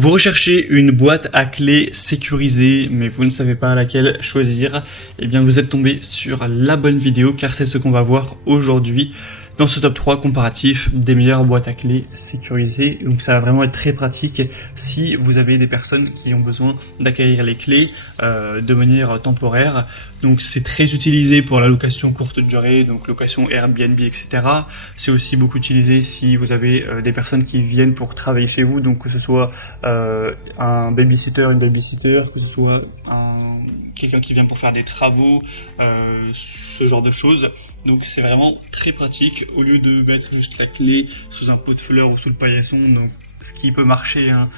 Vous recherchez une boîte à clés sécurisée, mais vous ne savez pas laquelle choisir. Eh bien, vous êtes tombé sur la bonne vidéo, car c'est ce qu'on va voir aujourd'hui dans ce top 3 comparatif des meilleures boîtes à clés sécurisées. Donc ça va vraiment être très pratique si vous avez des personnes qui ont besoin d'acquérir les clés de manière temporaire. Donc c'est très utilisé pour la location courte durée, donc location Airbnb, etc. C'est aussi beaucoup utilisé si vous avez des personnes qui viennent pour travailler chez vous, donc que ce soit un babysitter, une babysitter, que ce soit quelqu'un qui vient pour faire des travaux, ce genre de choses. Donc c'est vraiment très pratique, au lieu de mettre juste la clé sous un pot de fleurs ou sous le paillasson, donc ce qui peut marcher, hein,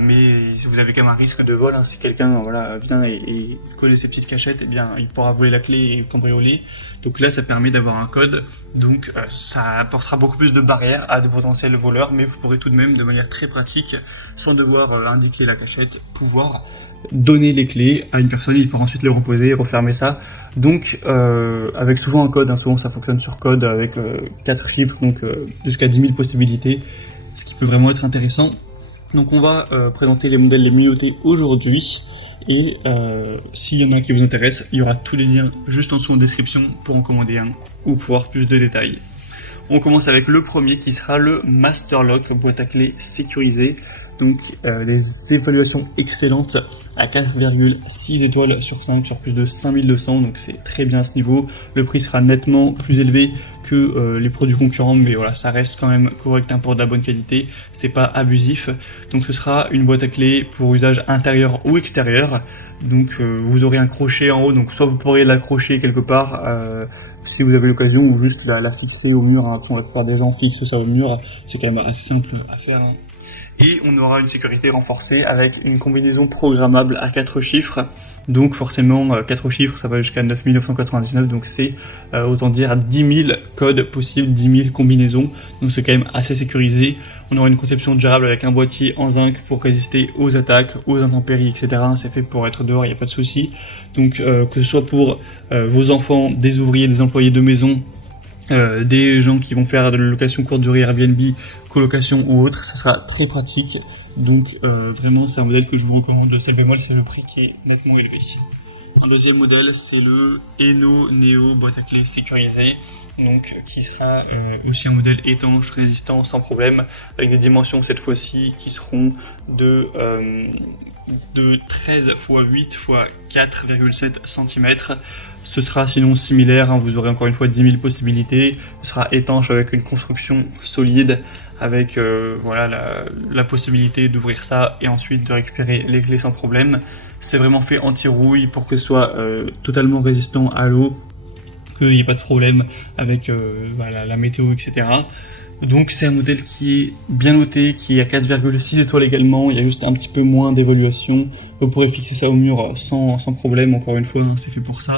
mais vous avez quand même un risque de vol, hein, si quelqu'un vient et colle ses petites cachettes, eh bien il pourra voler la clé et cambrioler. Donc là ça permet d'avoir un code, donc ça apportera beaucoup plus de barrières à de potentiels voleurs, mais vous pourrez tout de même de manière très pratique, sans devoir indiquer la cachette, pouvoir donner les clés à une personne, il pourra ensuite les reposer, refermer ça. Donc avec souvent un code, hein, souvent ça fonctionne sur code avec 4 chiffres, donc jusqu'à 10 000 possibilités, ce qui peut vraiment être intéressant. Donc on va présenter les modèles les mieux notés aujourd'hui, et s'il y en a un qui vous intéresse, il y aura tous les liens juste en dessous en description pour en commander un ou pour voir plus de détails. On commence avec le premier qui sera le Masterlock, boîte à clés sécurisée. Donc des évaluations excellentes à 4,6 étoiles sur 5 sur plus de 5200, donc c'est très bien à ce niveau. Le prix sera nettement plus élevé que les produits concurrents, mais voilà, ça reste quand même correct, hein, pour de la bonne qualité, c'est pas abusif. Donc ce sera une boîte à clés pour usage intérieur ou extérieur. Donc vous aurez un crochet en haut, donc soit vous pourrez l'accrocher quelque part si vous avez l'occasion, ou juste la fixer au mur, hein, quand la plupart des gens fixent ça au mur, c'est quand même assez simple à faire, hein. Et on aura une sécurité renforcée avec une combinaison programmable à 4 chiffres. Donc forcément 4 chiffres, ça va jusqu'à 9 999, donc c'est autant dire 10 000 codes possibles, 10 000 combinaisons, donc c'est quand même assez sécurisé. On aura une conception durable avec un boîtier en zinc pour résister aux attaques, aux intempéries, etc. C'est fait pour être dehors, il n'y a pas de souci. Donc que ce soit pour vos enfants, des ouvriers, des employés de maison, des gens qui vont faire de la location courte durée Airbnb, colocation ou autre, ça sera très pratique. Donc vraiment c'est un modèle que je vous recommande. Le seul bémol, c'est le prix qui est nettement élevé. Un deuxième modèle, c'est le Eno Neo boîte à clés sécurisée, donc qui sera aussi un modèle étanche, résistant, sans problème, avec des dimensions cette fois-ci qui seront de 13 x 8 x 4,7 cm. Ce sera sinon similaire, hein, vous aurez encore une fois 10 000 possibilités. Ce sera étanche avec une construction solide, avec la possibilité d'ouvrir ça et ensuite de récupérer les clés sans problème. C'est vraiment fait anti-rouille pour que ce soit totalement résistant à l'eau, qu'il n'y ait pas de problème avec la météo, etc. Donc c'est un modèle qui est bien noté, qui est à 4,6 étoiles également, il y a juste un petit peu moins d'évaluation. Vous pourrez fixer ça au mur sans problème, encore une fois, hein, c'est fait pour ça.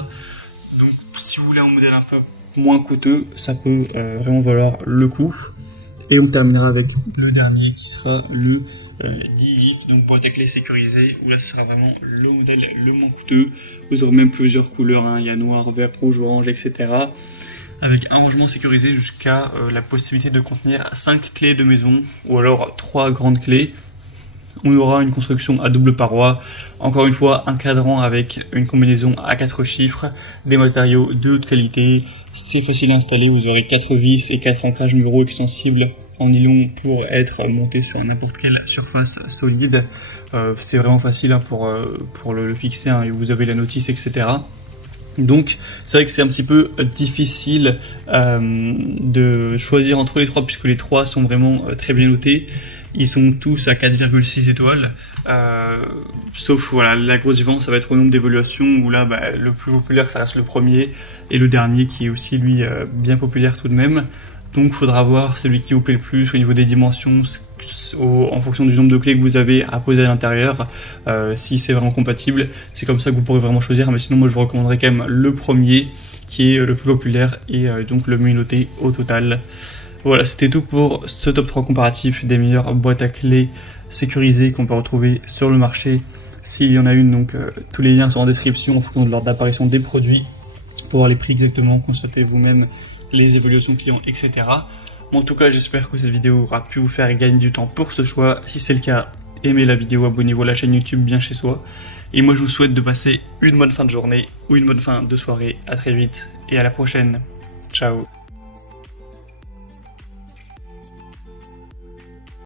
Donc si vous voulez un modèle un peu moins coûteux, ça peut vraiment valoir le coup. Et on terminera avec le dernier qui sera le DIF, donc boîte à clés sécurisée, où là ce sera vraiment le modèle le moins coûteux. Vous aurez même plusieurs couleurs, hein, il y a noir, vert, rouge, orange, etc. Avec un rangement sécurisé jusqu'à la possibilité de contenir 5 clés de maison, ou alors 3 grandes clés. On aura une construction à double paroi, encore une fois un cadran avec une combinaison à 4 chiffres, des matériaux de haute qualité, c'est facile à installer, vous aurez 4 vis et 4 ancrages muraux extensibles en nylon pour être monté sur n'importe quelle surface solide. C'est vraiment facile, hein, pour le fixer, hein, et vous avez la notice, etc. Donc c'est vrai que c'est un petit peu difficile de choisir entre les trois, puisque les trois sont vraiment très bien notés. Ils sont tous à 4,6 étoiles, sauf la grosse différence, ça va être au nombre d'évaluations, où là le plus populaire ça reste le premier, et le dernier qui est aussi lui bien populaire tout de même. Donc il faudra voir celui qui vous plaît le plus au niveau des dimensions, en fonction du nombre de clés que vous avez à poser à l'intérieur, si c'est vraiment compatible. C'est comme ça que vous pourrez vraiment choisir, mais sinon moi je vous recommanderais quand même le premier qui est le plus populaire et donc le mieux noté au total. Voilà, c'était tout pour ce top 3 comparatif des meilleures boîtes à clés sécurisées qu'on peut retrouver sur le marché. S'il y en a une, donc tous les liens sont en description en fonction de l'ordre d'apparition des produits pour voir les prix exactement, constatez vous-même les évaluations clients, etc. En tout cas, j'espère que cette vidéo aura pu vous faire gagner du temps pour ce choix. Si c'est le cas, aimez la vidéo, abonnez-vous à la chaîne YouTube bien chez soi. Et moi je vous souhaite de passer une bonne fin de journée ou une bonne fin de soirée. À très vite et à la prochaine. Ciao.